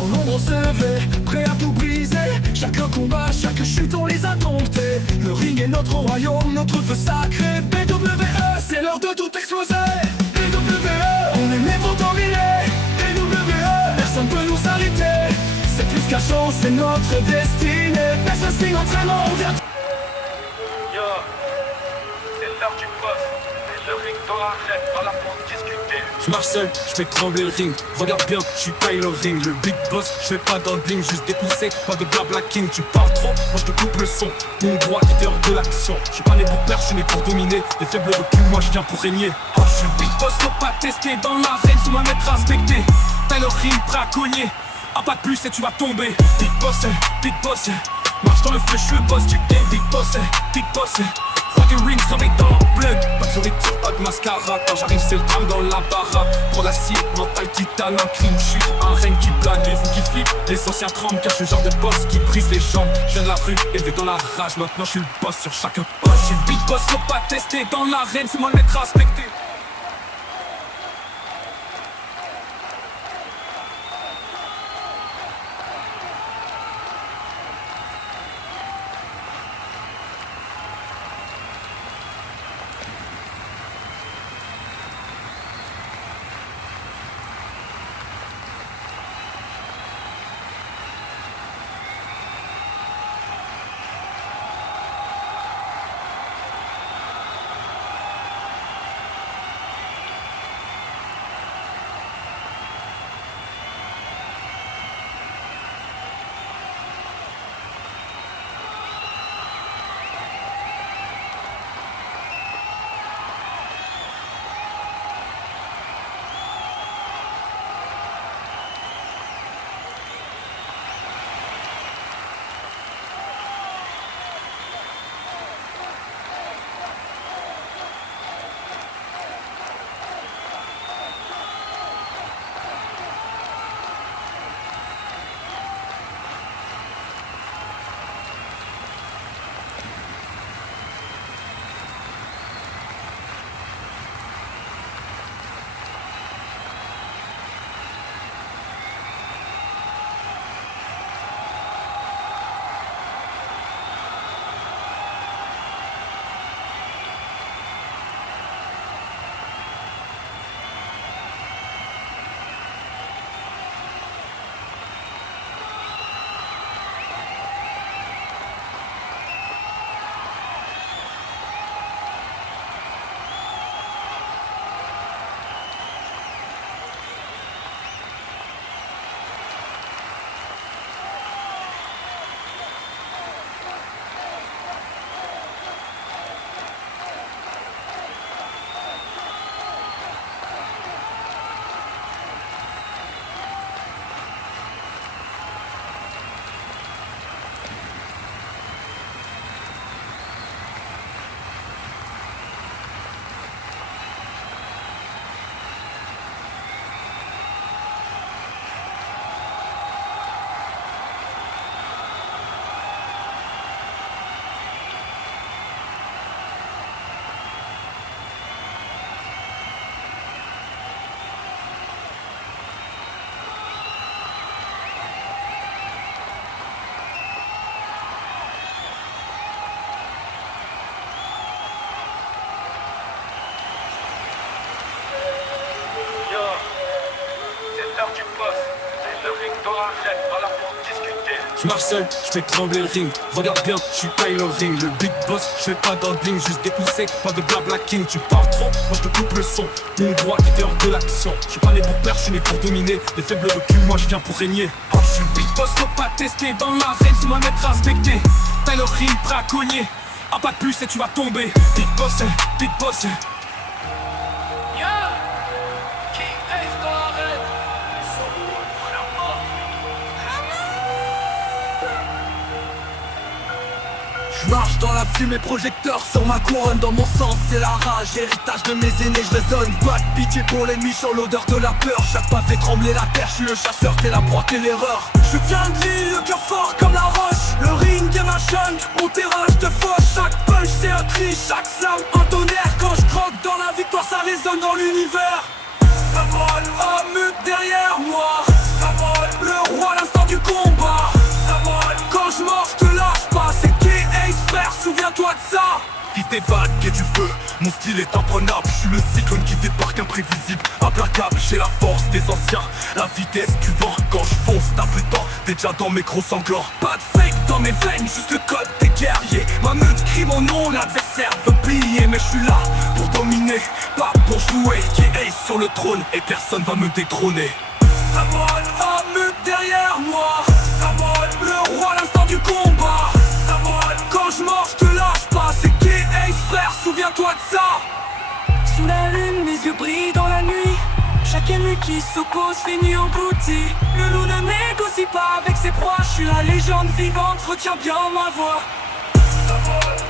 Dans l'ombre on se levait, prêt à tout briser. Chaque combat, chaque chute on les a domptés. Le ring est notre royaume, notre feu sacré. BWE, c'est l'heure de tout exploser. BWE, on est né pour dominer. BWE, personne peut nous arrêter. C'est plus qu'un show, c'est notre destinée. Wrestling entraînement, on vient. Yo, c'est l'heure du boss. Le ring dans l'arène, pas là pour discuter. Je marche seul, je fais trembler le ring. Regarde bien, je suis Ring. Le big boss, je fais pas dans le bling. Juste des coups secs, pas de blabla king. Tu parles trop, moi je te coupe le son. Ligne droite, leader de l'action. Je suis pas né pour perdre, je suis né pour dominer. Les faibles reculent, moi je viens pour régner. Oh, je suis le big boss, faut pas tester. Dans l'arène, sous ma maître respecté. Ring, prêt à cogner. Ah, pas de plus et tu vas tomber. Big boss, big boss. Marche dans le feu, je suis le boss du game. Big boss, big boss. Roi du ring, travaille dans l'emblème. Pas de sourire, pas de mascara. Quand j'arrive, c'est le drame dans la baraque. Pour la cible, mental titane, un crime. Je suis un règne qui plane, les fous qui flippent. Les anciens tremblent, car je suis le genre de boss qui brise les jambes. Je viens de la rue, élevé dans la rage. Maintenant, je suis le boss sur chaque poste. Je suis le big boss, faut pas tester. Dans l'arène, c'est moi le maître respecté. Du boss, c'est le ring dans l'arène, pas là pour discuter. Je marche seul, je fais trembler le ring. Regarde bien, je suis Ring. Le big boss, je fais pas dans le bling. Juste des coups secs, pas de blabla king. Tu parles trop, moi je te coupe le son. Ligne droite, leader de l'action. Je suis pas né pour perdre, je suis né pour dominer. Les faibles reculent, moi je viens pour régner. Oh, je suis le big boss, faut pas tester. Dans l'arène, c'est moi maître respecté. Ring, prêt à cogner. Ah, pas de plus et tu vas tomber. Big boss, big boss. Je marche dans la fumée, projecteur sur ma couronne. Dans mon sang c'est la rage, héritage de mes aînés, je résonne. Pas de pitié pour l'ennemi, sur l'odeur de la peur. Chaque pas fait trembler la terre, je suis le chasseur, t'es la proie, t'es l'erreur. Je viens de l'île, le cœur fort comme la roche. Le ring est ma chaîne, mon terrain je te fauche. Chaque punch c'est un cri, chaque slam un tonnerre. Quand je croque dans la victoire, ça résonne dans l'univers. Ça vole, un mute derrière moi. Ça vole, le roi des vagues et du feu. Mon style est imprenable, je suis le cyclone qui débarque imprévisible. Implacable, j'ai la force des anciens, la vitesse du vent. Quand je fonce, tape le temps, t'es déjà dans mes gros sanglants. Pas de fake dans mes veines, juste le code des guerriers. Ma meute crie mon nom, l'adversaire veut plier. Mais je suis là pour dominer, pas pour jouer. Qui est sur le trône et personne va me détrôner. Samuel, la meute derrière moi. Samuel, le roi à l'instant du combat. Samuel, quand je marche, je te lâche pas. C'est qui Ace, frère, souviens-toi de ça. Sous la lune, mes yeux brillent dans la nuit. Chaque ennemi qui s'oppose finit englouti. Le loup ne négocie pas avec ses proies. Je suis la légende vivante, retiens bien ma voix. Samuel, Samuel,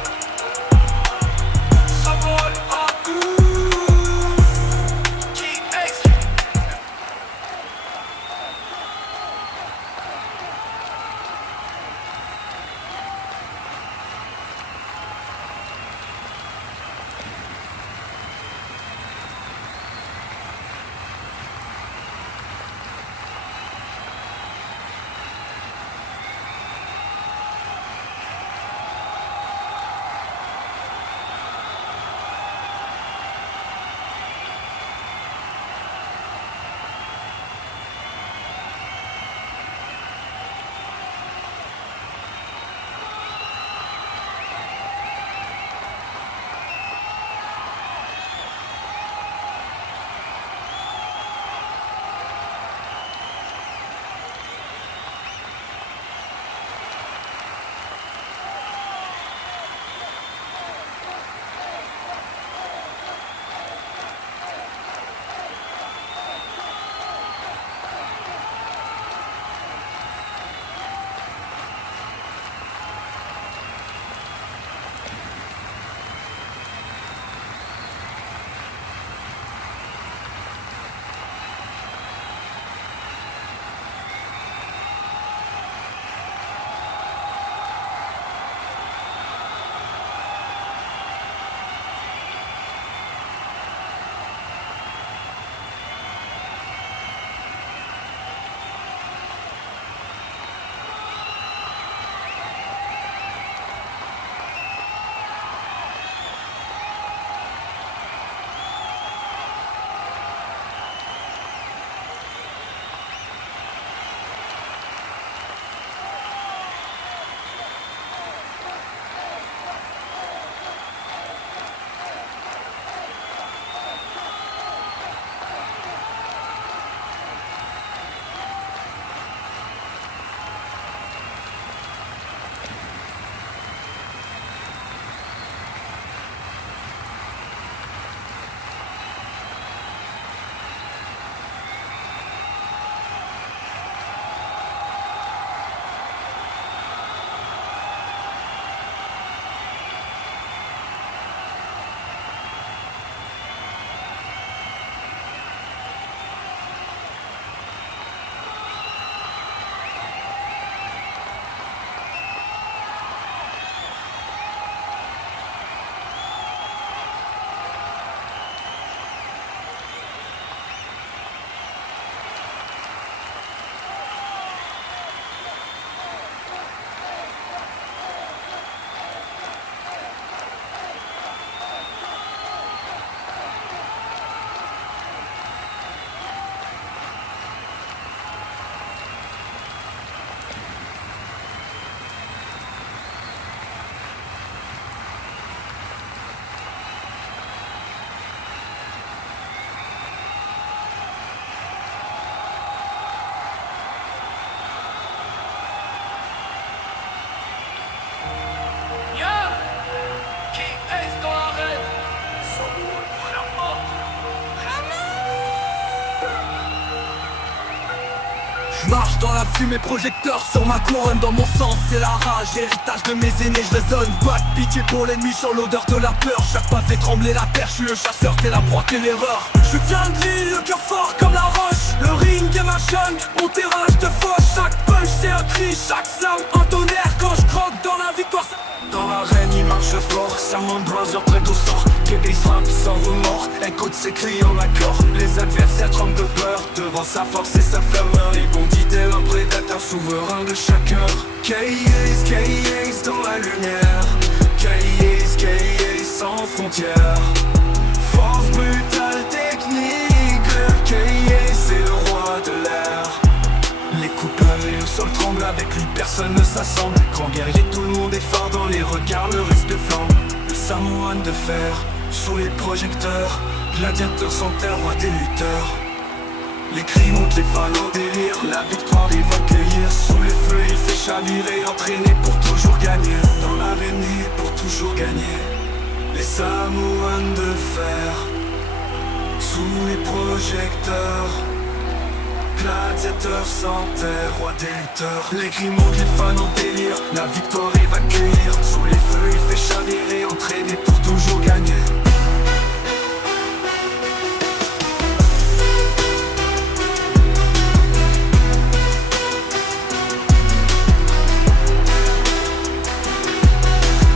qui est dans l'arène. Samuel, vraiment. Je marche dans la fumée, projecteur sur ma couronne. Dans mon sang c'est la rage, héritage de mes aînés, je résonne. Pas de pitié pour l'ennemi, sur l'odeur de la peur. Chaque pas fait trembler la terre, je suis le chasseur, t'es la proie, t'es l'erreur. Je viens de l'île, le cœur fort comme la roche. Le ring est ma chaîne, mon terrain je te fauche. Chaque punch c'est un cri, chaque slam un tonnerre. Quand je croque dans la victoire, dans l'arène il marche fort, serment brother prêt au sort. Que des frappes sans remords, écoute ses cris en accord. Les adversaires tremblent de peur devant sa force et sa ferveur. Il bondit tel un prédateur souverain de chaque heure. K.A.'s dans la lumière, K.A.'s sans sans frontières. Force brutale, technique, le KA c'est le roi de l'air. Les coupeurs et au sol tremblent, avec lui personne ne s'assemble. Grand guerrier, tout le monde est fort, dans les regards le risque flambe. Le samoan de fer, sous les projecteurs, gladiateur sans terre, roi des lutteurs. Les cris montent, les fans au délire, la victoire il va cueillir. Sous les feux il fait chavirer, entraîné pour toujours gagner. Dans l'arène pour toujours gagner. Les samoans de fer, sous les projecteurs, gladiateur sans terre, roi des lutteurs. Les cris montent, les fans en délire, la victoire il va cueillir. Sous les feux il fait chavirer, entraîné pour toujours gagner.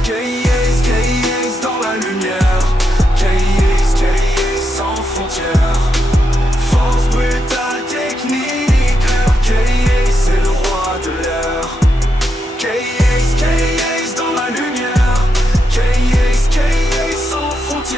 KAs dans la lumière, KAs sans frontières. Force brutale, technique, KAs c'est le roi de l'air. KAs dans la lumière, KAs sans frontières.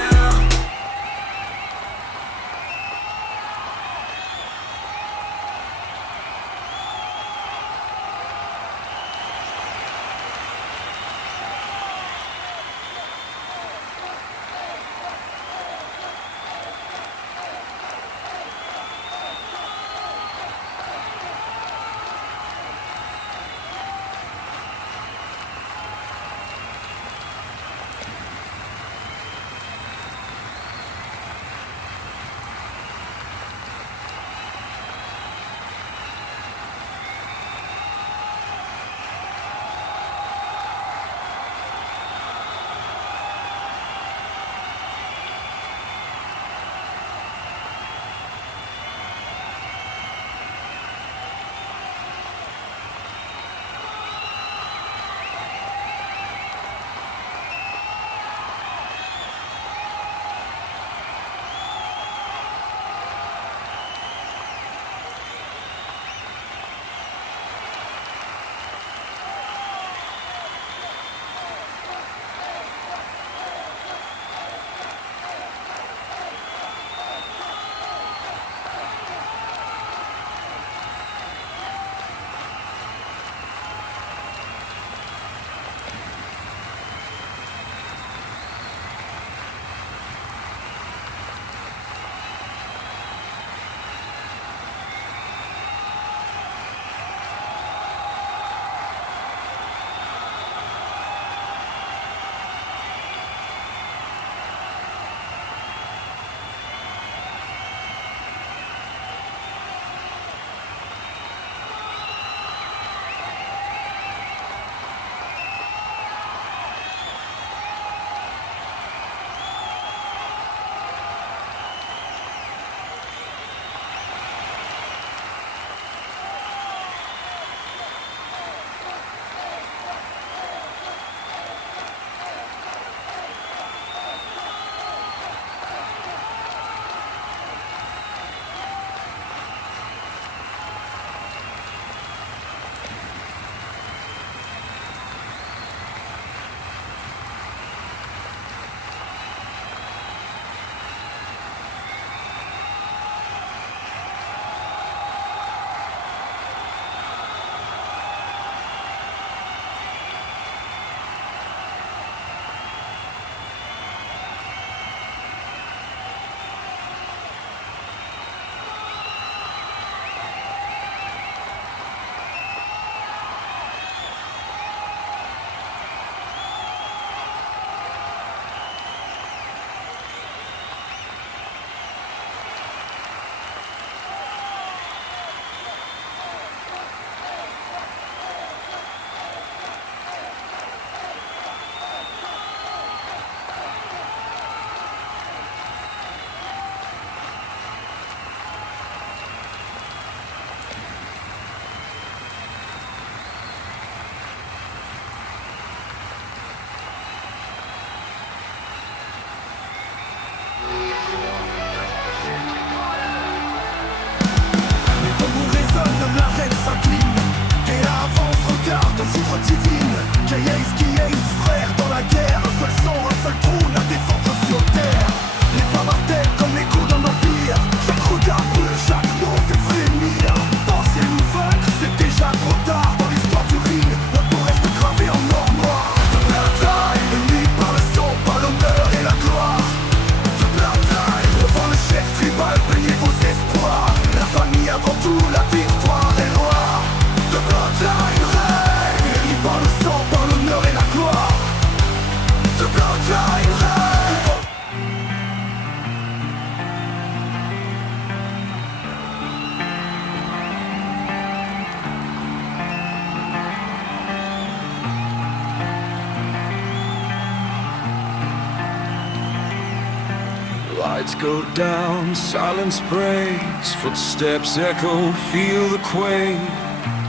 lights go down, silence breaks, footsteps echo, feel the quake.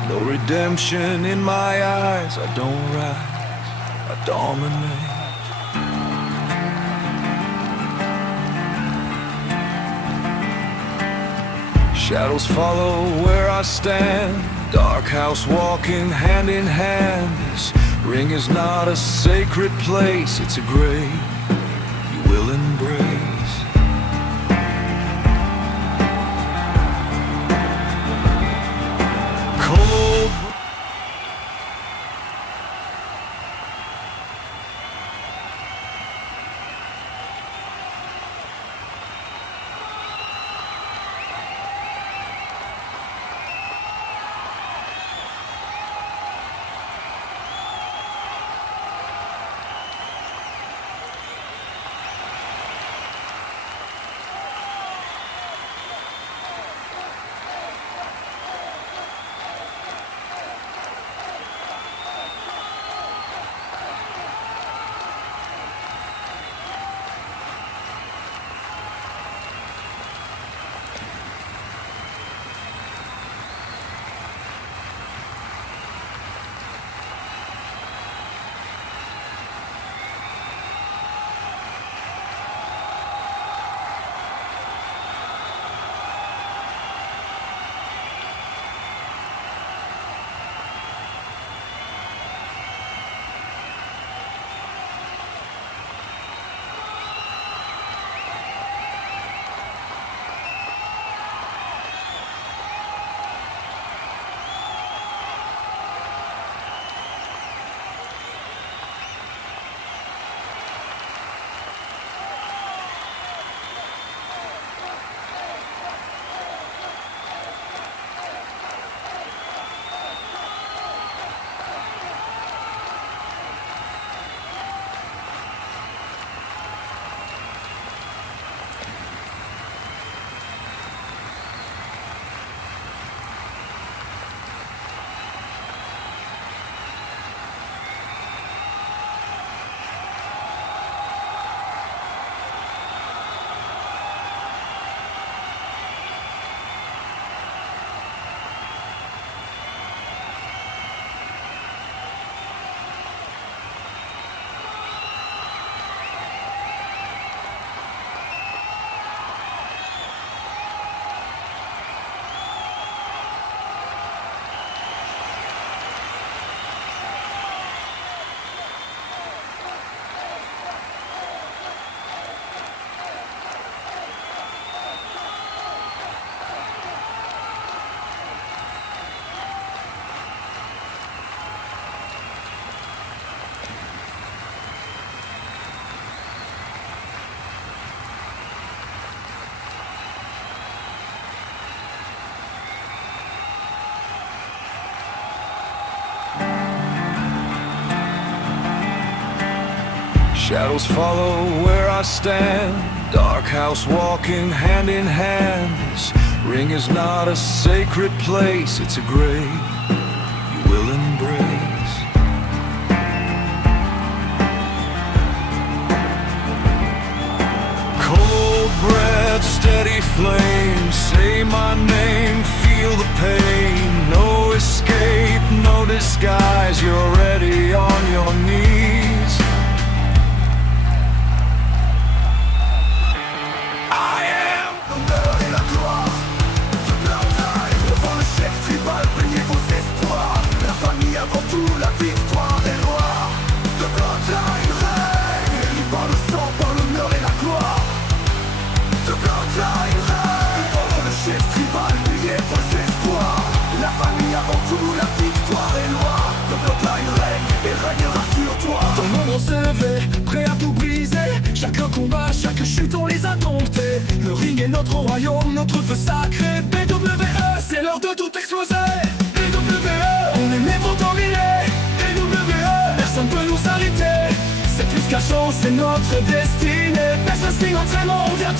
No redemption in my eyes, I don't rise, I dominate. Shadows follow where I stand, dark house walking hand in hand. This ring is not a sacred place, it's a grave you will embrace. Cold. Shadows follow where I stand, dark house walking hand in hand. This ring is not a sacred place, it's a grave you will embrace. Cold breath, steady flame, say my name, feel the pain. No escape, no disguise, you're already on your knees. Avant tout la victoire des rois. The Bloodline règne, élu par le sang, par l'honneur et la gloire. The Bloodline règne, pendant le chef tribal, lié pour ses espoirs. La famille avant tout, la victoire est loi. The Bloodline règne et régnera sur toi. Ton nombre s'élevait, prêt à tout briser. Chacun combat, chaque chute on les a domptés. Le ring est notre royaume, notre feu sacré. BWE, c'est l'heure de tout exploser. On est né pour dominer, TWE, personne peut nous arrêter. C'est plus qu'un show, c'est notre destinée. Best wrestling entraînement, on vient